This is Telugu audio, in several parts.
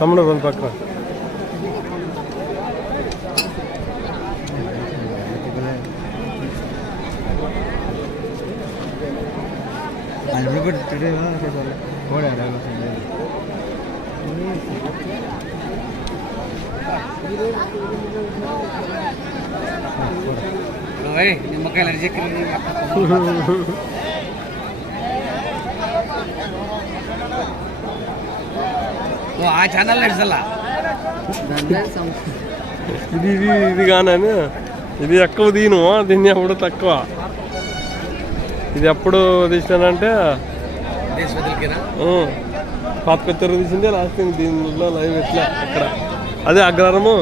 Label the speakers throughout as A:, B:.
A: తమ్ముడు రెండు పక్కన
B: అది కూడా తెలియదు కోడ నిమ్మకాయలు చక్కెర ఆ ఛానల్ నడిచల్లా
A: ఇది ఇది ఇది కానీ ఇది ఎక్కువ దీను దీన్ని అప్పుడు తక్కువ. ఇది ఎప్పుడు తీసినానంటే
B: దేశపతికినా
A: ఉం, పాత కొత్తరు తీసిందే లాస్ట్ దీనిలో లైవ్ ఎట్లా? అక్కడ. అదే అగ్రహారము.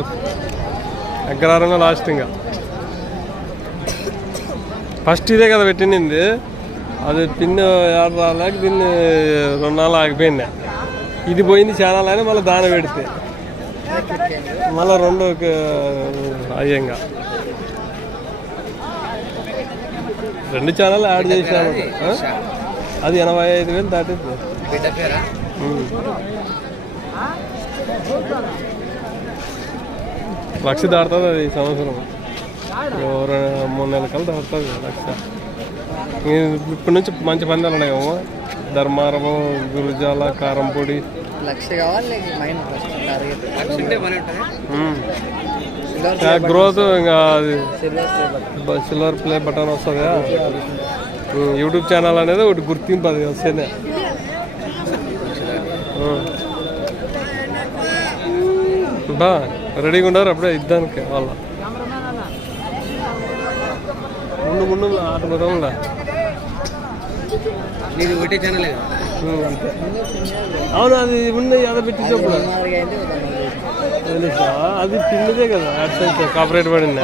A: అగ్రహారంలో లాస్ట్ ఇంకా. ఫస్ట్ ఇదే కదా పెట్టింది అది పిన్ ఏడు రాలేక దీన్ని రెండు నాలుగు ఆగిపోయింది ఇది పోయింది ఛానల్ అని మళ్ళీ దాని పెడితే. మళ్ళీ రెండు అయ్యంగా. రెండు ఛానల్ యాడ్ చేసాము ఆ? అది ఎనభై ఐదు వేలు దాటింది. లక్ష దాడుతుంది అది సంవత్సరం. మూడు నెలల కల్లా దాడుతుంది లక్ష. ఇప్పటి నుంచి మంచి పందాలు ఉన్నాయి కదా ధర్మారము గురుజాల కారంపొడి.
B: లక్ష కావాలి
A: గ్రోత్ ఇంకా అది
B: సిల్వర్
A: ప్లే బటన్ వస్తుంది? యూట్యూబ్ ఛానల్ అనేది ఒకటి గుర్తింపు అది వస్తేనే. బా రెడీగా ఉన్నారు అప్పుడే ఇద్దానికి వాళ్ళ. ముందు ముందు ఆట దూరంలో
B: నీది ఒకటే ఛానల్
A: అవును అది ఉన్నాయి అదే పెట్టించప్పుడు. తెలుసా? అది పిన్నదే కదా యాడ్సెన్స్ కాపరేట్ పడింది.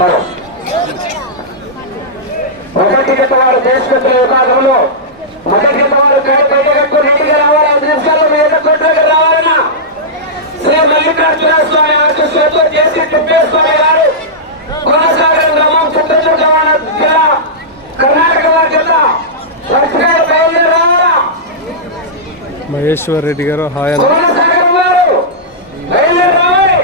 C: మొదటి జత వారు దేశపెట్టిన విభాగంలో మొదటి జత వారు పేరు బయట కట్టుకుని రెడ్డిగా రావాలి ఐదు నిమిషాల్లో మీ ఎదురు కొట్టుకు రావాలన్నా. శ్రీ మల్లికార్జున స్వామి వారికి శ్రీతో చేసి తిప్పేస్వామి గారు కొనసాగరం గ్రామం చిత్తూరు గ్రామాల జిల్లా కర్ణాటక వారి జత లక్ష్మీ బయలుదేరి రావాలా
A: మహేశ్వర్ రెడ్డి గారు హాయ్ అన్న.
C: కొనసాగరం వారు బయలుదేరి రావాలి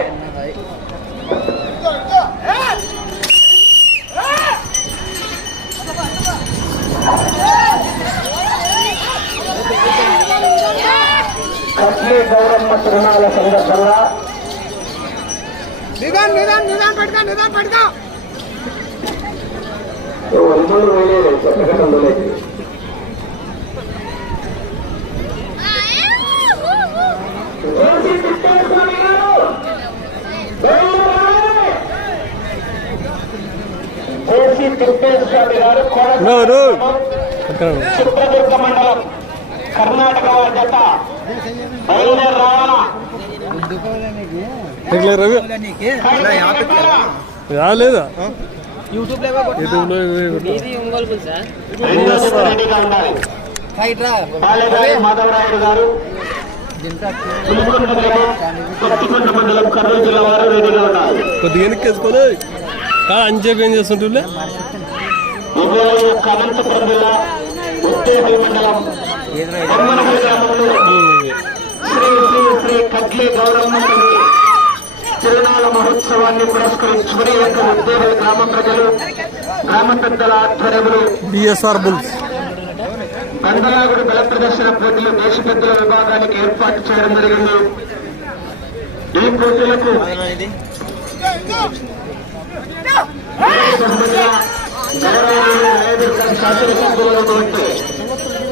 C: కట్లీ గౌరమ్మ తిరునాళ్ళ సందర్భంగా
B: నిదాన్ నిదాన్ నిదాన్ పట్టుకో నిదాన్ పట్టుకో.
C: వేయలేదు ఉండలేదు జేసీ తిరుపేశ్వరి గారు
A: నో, నో.
C: కోనసీమ
A: పక్కన ఉండు.
C: చిత్రదుర్గ మండలం కర్ణాటక వారి జత బయలుదేరి రావాలా
A: రాలేదా
B: యూట్యూబ్
C: బాలేగారి మాధవరాయుడు గారు
A: కొద్దిగా వెనక్కి వేసుకోలే కాదు చెప్పి ఏం చేస్తుంటే
C: ఇరవై మహోత్సవాన్ని పురస్కరించుకుని యొక్క ఉద్యోగుల గ్రామ ప్రజలు గ్రామ పెద్దల ఆధ్వర్యంలో
A: బిఎస్ఆర్ బుల్స్
C: బందలాగుడు బల ప్రదర్శన పోటీలు దేశ పెద్దల విభాగానికి ఏర్పాటు చేయడం జరిగింది. ఈ పోటీలకు శాసనసభ్యులైనటువంటి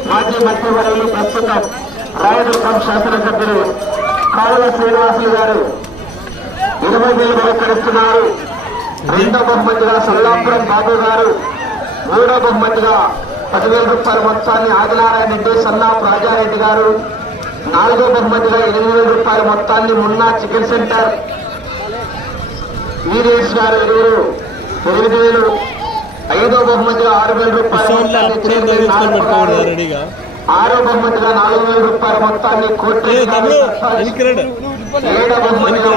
C: మాజీ మంత్రివర్యులు ప్రస్తుతం రాయదుర్గం శాసనసభ్యులు కావుల శ్రీనివాసులు గారు ఇరవై వేలు బహుకరిస్తున్నారు రెండో బహుమతిగా సల్లాపురం బాబు గారు మూడో బహుమతిగా పదివేల రూపాయల మొత్తాన్ని ఆదినారాయణ రెడ్డి సన్నాపు రాజారెడ్డి గారు నాలుగో బహుమతిగా ఎనిమిది వేల రూపాయల మొత్తాన్ని మున్నా చికెన్ సెంటర్ వీరేష్ గారు ఇరువురు ఎనిమిది వేలు ఐదో బహుమతిగా ఆరు వేల రూపాయల ఆరో బహుమతిగా నాలుగు వేల రూపాయల మొత్తాన్ని కోటి ఏడో బహుమతిగా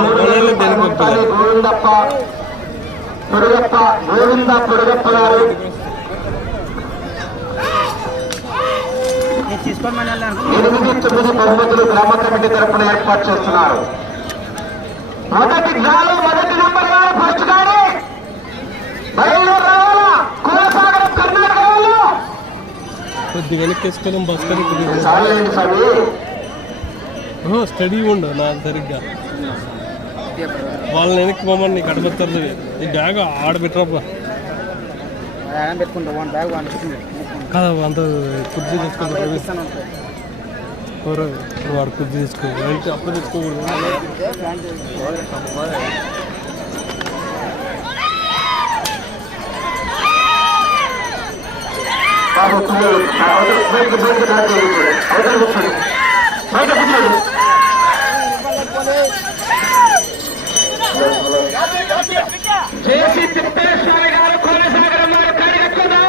C: గోవిందప్ప పొడుగప్ప గోవింద గారు ఎనిమిది తొమ్మిది బహుమతులు గ్రామ కమిటీ తరఫున ఏర్పాటు చేస్తున్నారు. మొదటి మొదటి నంబర్ గారు ఫస్ట్ గారి. బయలుదేరి రావాలా కులసాగరం కర్ణాటక వాళ్ళు స్వామి.
A: స్టడీ ఉండు నాకు సరిగ్గా. వాళ్ళని వెనక్కి పోమని నీకు అడగతారు ఈ బ్యాగ్ ఆడబెట్టరా
B: పెట్టుకుంటా వన్ బ్యాగ్ వన్
A: అంత కుర్చీ తెచ్చుకుంటారు ఎవరు వాడు కుర్చీ తెచ్చుకో ఏంటి అప్పుడు తెచ్చుకోకూడదు?
C: బాబు పిల్లలు అవతల బయటకు బయటకు దాటి అవతల కూర్చోండి బయట కూర్చోండి జేసీ తిప్పేశ్వర గారు కోనసాగరం వారు కార్యకర్తలు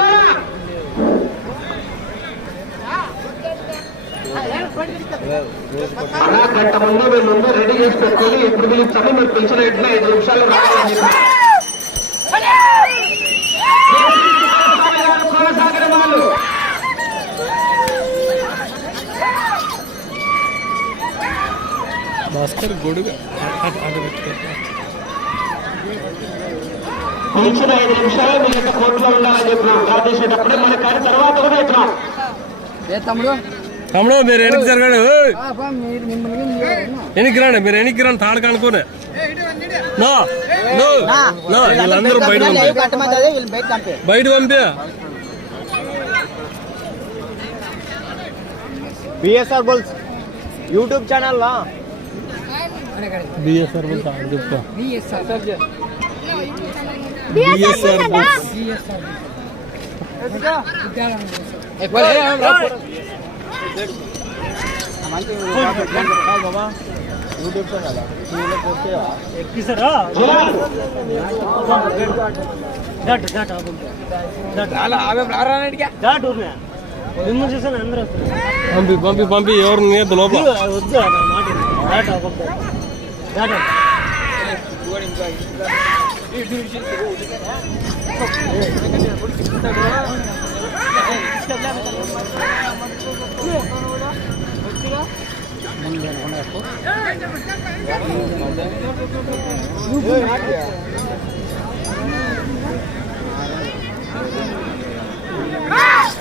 C: అలా గంట ముందు మేము ముందు రెడీ చేసి పెట్టుకొని ఎప్పుడు పిలుస్తామో మీరు పిలిచిన వెంటనే ఐదు నిమిషాలు రావాలని వాళ్ళు
A: భాస్కర్ గొడుగు.
C: పిలిచిన ఐదు నిమిషాలు మీ యొక్క కోర్టులో ఉండాలని చెప్పినాం చేసేటప్పుడే మన కానీ తర్వాత కూడా చెప్పినాం
B: ఏ తమ్ముడు?
A: తమ్ముడు మీరు వెనక్కి జరగండి ఓయ్.
B: ఆ, బా, మీరు మిమ్మల్ని మీరు-
A: వెనక్కి రండి మీరు వెనక్కి రండి తాడు కనుక్కోనే. నో నో నో వీళ్ళందరూ బయట బయట పంపి
D: బిఎస్ఆర్ బుల్స్ యూట్యూబ్ ఛానల్లో
A: బిఎస్ఆర్ చెప్తా.
B: బిఎస్ఆర్
A: బిఎస్ఆర్
B: ఏ,
A: పంపి పంపి పంపి ఎవరు నేత లోపల
B: Ah!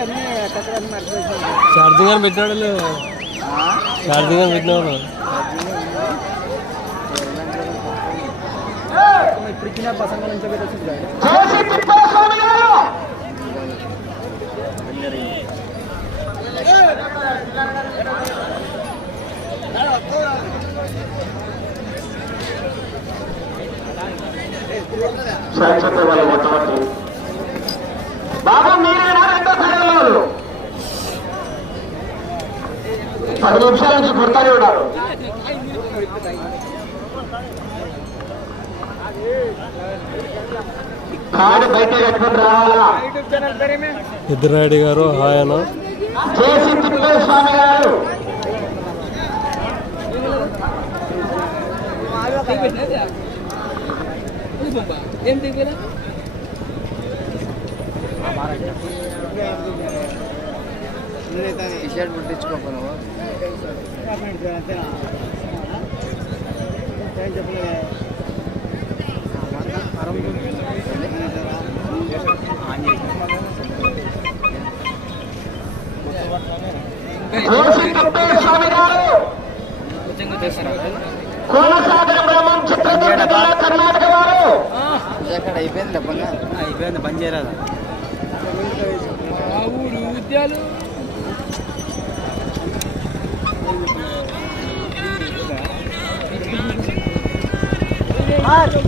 B: అన్ని కట్టడానికి మర్చిపోయింది
A: ఛార్జింగ్ అని పెట్టినాడు. లేదు ఛార్జింగ్ అని పెట్టినాడు
B: ఇప్పుడు ఇచ్చిన పసంగా నుంచి పెట్టి వచ్చింది కదా.
C: జేసీ తిప్పేస్వామి గారు సరిచత్ర వాళ్ళు మొత్తం బాబు మీరేనా రెండో సైడ్ పది నిమిషాల నుంచి కొడతానే ఉన్నారు.
A: ఎదురాడి గారు హాయన
C: చేసి తిప్పేస్వామి గారు.
B: ఏం దిగులే టీ షర్ట్
C: కోనసాగర చిత్రదుర్గ జిల్లా కర్ణాటక వారు.
B: అక్కడ అయిపోయింది లేకుండా
D: అయిపోయింది బంద్ చేయరాదా.
B: హలో.